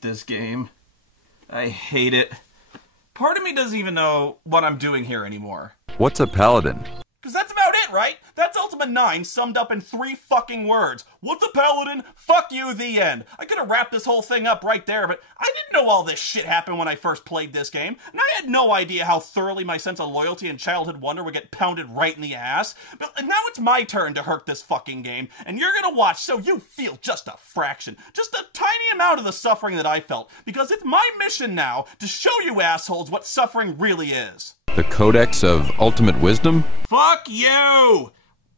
This game. I hate it. Part of me doesn't even know what I'm doing here anymore. What's a paladin? Because that's about it, right? That's Ultima IX summed up in 3 fucking words. What's a paladin? Fuck you, the end. I could have wrapped this whole thing up right there, but I didn't know all this shit happened when I first played this game, and I had no idea how thoroughly my sense of loyalty and childhood wonder would get pounded right in the ass. But now it's my turn to hurt this fucking game, and you're gonna watch so you feel just a fraction, just a tiny amount of the suffering that I felt, because it's my mission now to show you assholes what suffering really is. The Codex of Ultimate Wisdom? Fuck you!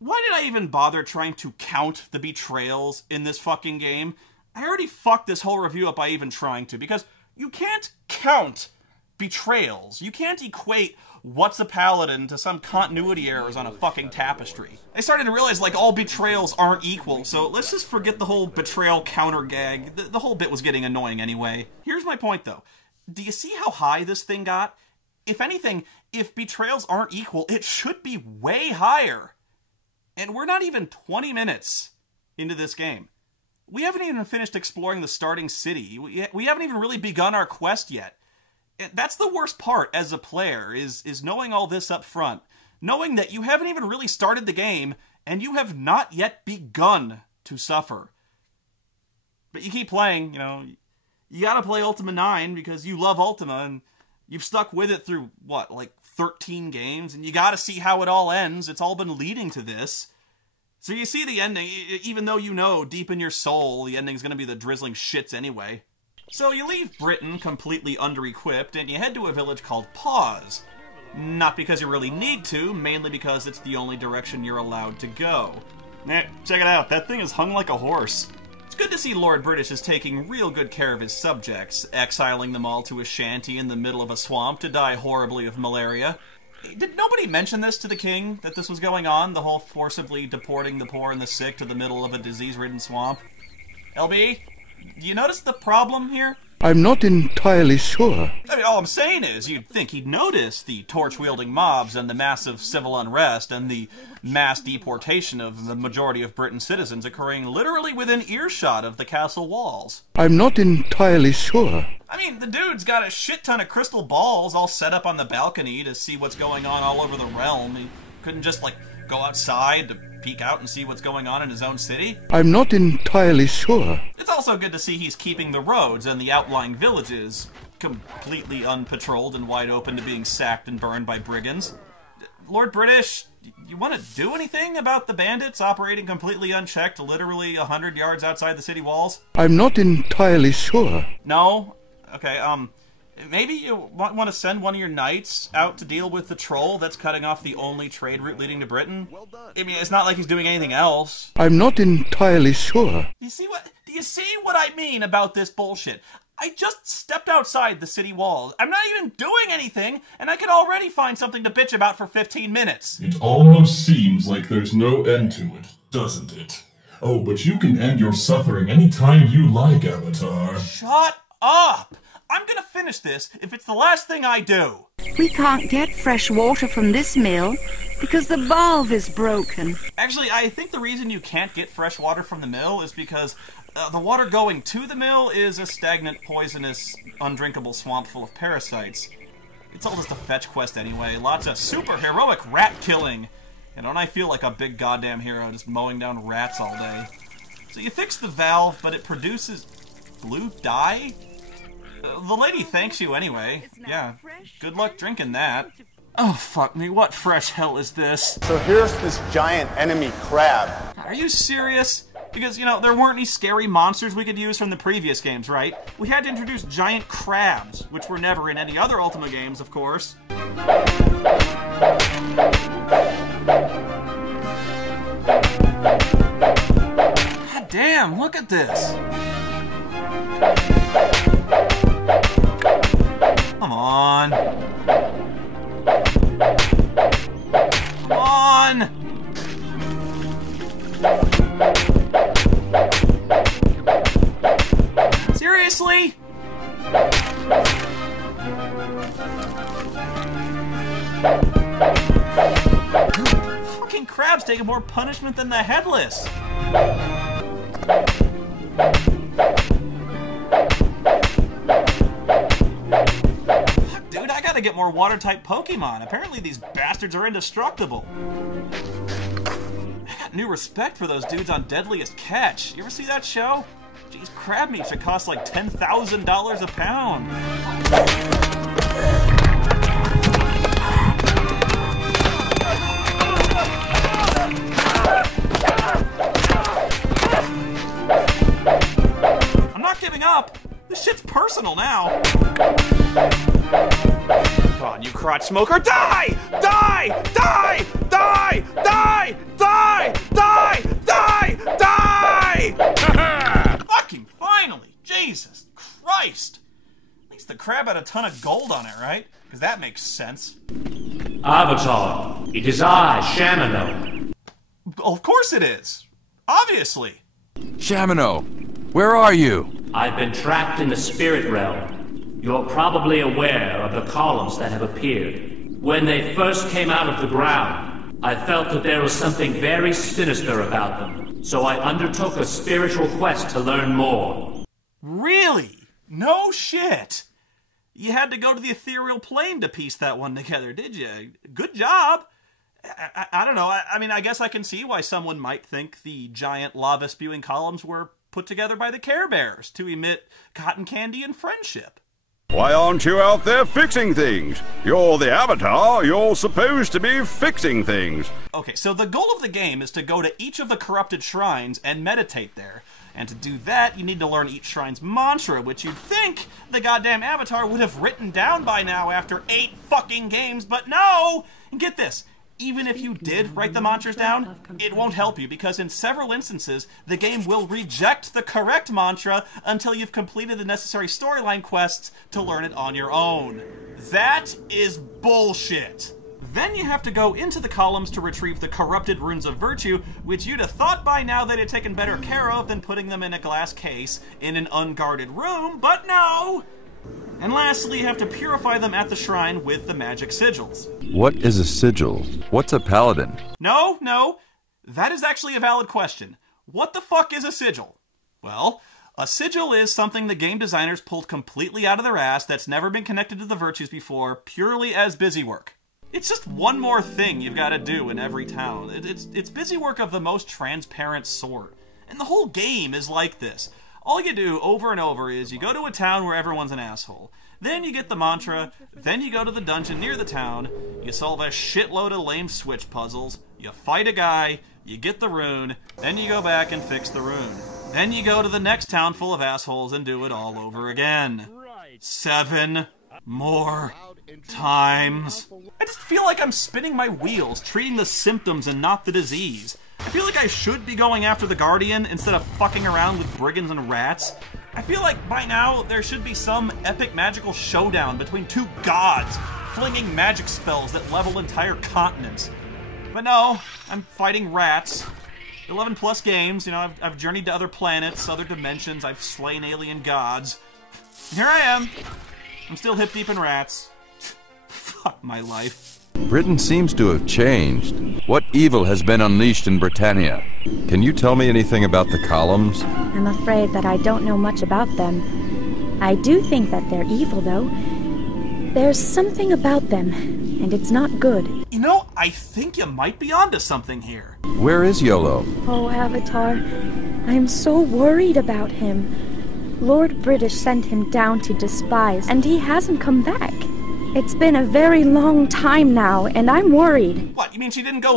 Why did I even bother trying to count the betrayals in this fucking game? I already fucked this whole review up by even trying to, because you can't count betrayals. You can't equate what's a paladin to some continuity errors on a fucking tapestry. I started to realize, like, all betrayals aren't equal, so let's just forget the whole betrayal counter gag. The whole bit was getting annoying anyway. Here's my point, though. Do you see how high this thing got? If anything, if betrayals aren't equal, it should be way higher. And we're not even 20 minutes into this game. We haven't even finished exploring the starting city. We haven't even really begun our quest yet. That's the worst part as a player, is knowing all this up front. Knowing that you haven't even really started the game, and you have not yet begun to suffer. But you keep playing, you know. You gotta play Ultima IX because you love Ultima, and you've stuck with it through, what, like 13 games? And you gotta see how it all ends. It's all been leading to this. So you see the ending, even though you know deep in your soul the ending's gonna be the drizzling shits anyway. So you leave Britain completely under-equipped, and you head to a village called Pause. Not because you really need to, mainly because it's the only direction you're allowed to go. Check it out, that thing is hung like a horse. It's good to see Lord British is taking real good care of his subjects, exiling them all to a shanty in the middle of a swamp to die horribly of malaria. Did nobody mention this to the king, that this was going on, the whole forcibly deporting the poor and the sick to the middle of a disease-ridden swamp? LB, do you notice the problem here? I'm not entirely sure. I mean, all I'm saying is, you'd think he'd notice the torch-wielding mobs and the massive civil unrest and the mass deportation of the majority of Britain's citizens occurring literally within earshot of the castle walls. I'm not entirely sure. I mean, the dude's got a shit ton of crystal balls all set up on the balcony to see what's going on all over the realm. He couldn't just, like, go outside to peek out and see what's going on in his own city? I'm not entirely sure. It's also good to see he's keeping the roads and the outlying villages completely unpatrolled and wide open to being sacked and burned by brigands. Lord British, you want to do anything about the bandits operating completely unchecked literally 100 yards outside the city walls? I'm not entirely sure. No? Okay, maybe you want to send one of your knights out to deal with the troll that's cutting off the only trade route leading to Britain? I mean, it's not like he's doing anything else. I'm not entirely sure. Do you see what I mean about this bullshit? I just stepped outside the city walls. I'm not even doing anything, and I can already find something to bitch about for 15 minutes. It almost seems like there's no end to it, doesn't it? Oh, but you can end your suffering any time you like, Avatar. Shut up! I'm gonna finish this if it's the last thing I do. We can't get fresh water from this mill because the valve is broken. Actually, I think the reason you can't get fresh water from the mill is because the water going to the mill is a stagnant, poisonous, undrinkable swamp full of parasites. It's all just a fetch quest anyway. Lots of super heroic rat killing. And don't I feel like a big goddamn hero just mowing down rats all day? So you fix the valve, but it produces blue dye? The lady thanks you anyway. Yeah, good luck drinking that. Oh, fuck me, what fresh hell is this? So here's this giant enemy crab. Are you serious? Because, you know, there weren't any scary monsters we could use from the previous games, right? We had to introduce giant crabs, which were never in any other Ultima games, of course. God damn, look at this! Come on! Come on! Seriously? Fucking crab's taking more punishment than the headless. Fuck, dude, I gotta get more water-type Pokemon. Apparently these bastards are indestructible. I got new respect for those dudes on Deadliest Catch. You ever see that show? Jeez, crab meat should cost like $10,000 a pound. I'm not giving up. This shit's personal now. Come on, you crotch smoker. Die! Die! Die! Die! Die! Die! Die! Die! Die! Fucking finally! Jesus Christ! At least the crab had a ton of gold on it, right? Because that makes sense. Avatar, it is I, Shamino. Of course it is. Obviously. Shamino, where are you? I've been trapped in the spirit realm. You're probably aware of the columns that have appeared. When they first came out of the ground, I felt that there was something very sinister about them. So I undertook a spiritual quest to learn more. Really? No shit. You had to go to the ethereal plane to piece that one together, did you? Good job. I don't know. I mean, I guess I can see why someone might think the giant lava-spewing columns were put together by the Care Bears to emit cotton candy and friendship. Why aren't you out there fixing things? You're the Avatar, you're supposed to be fixing things. Okay, so the goal of the game is to go to each of the corrupted shrines and meditate there. And to do that, you need to learn each shrine's mantra, which you'd think the goddamn Avatar would have written down by now after 8 fucking games, but no! And get this. Even if you did write the mantras down, it won't help you, because in several instances, the game will reject the correct mantra until you've completed the necessary storyline quests to learn it on your own. That is bullshit. Then you have to go into the columns to retrieve the corrupted runes of virtue, which you'd have thought by now they'd have taken better care of than putting them in a glass case in an unguarded room, but no! And lastly, you have to purify them at the shrine with the magic sigils. What is a sigil? What's a paladin? No. That is actually a valid question. What the fuck is a sigil? Well, a sigil is something the game designers pulled completely out of their ass that's never been connected to the virtues before, purely as busy work. It's just one more thing you've got to do in every town. It's busy work of the most transparent sort. And the whole game is like this. All you do over and over is you go to a town where everyone's an asshole. Then you get the mantra, then you go to the dungeon near the town, you solve a shitload of lame switch puzzles, you fight a guy, you get the rune, then you go back and fix the rune. Then you go to the next town full of assholes and do it all over again. 7 more times. I just feel like I'm spinning my wheels, treating the symptoms and not the disease. I feel like I should be going after the Guardian instead of fucking around with brigands and rats. I feel like by now there should be some epic magical showdown between 2 gods, flinging magic spells that level entire continents. But no, I'm fighting rats. 11 plus games, you know, I've journeyed to other planets, other dimensions, I've slain alien gods. Here I am. I'm still hip deep in rats. Fuck my life. Britain seems to have changed. What evil has been unleashed in Britannia? Can you tell me anything about the columns? I'm afraid that I don't know much about them. I do think that they're evil, though. There's something about them, and it's not good. You know, I think you might be onto something here. Where is Yolo? Oh, Avatar, I'm so worried about him. Lord British sent him down to Despise, and he hasn't come back. It's been a very long time now, and I'm worried. What, you mean she didn't go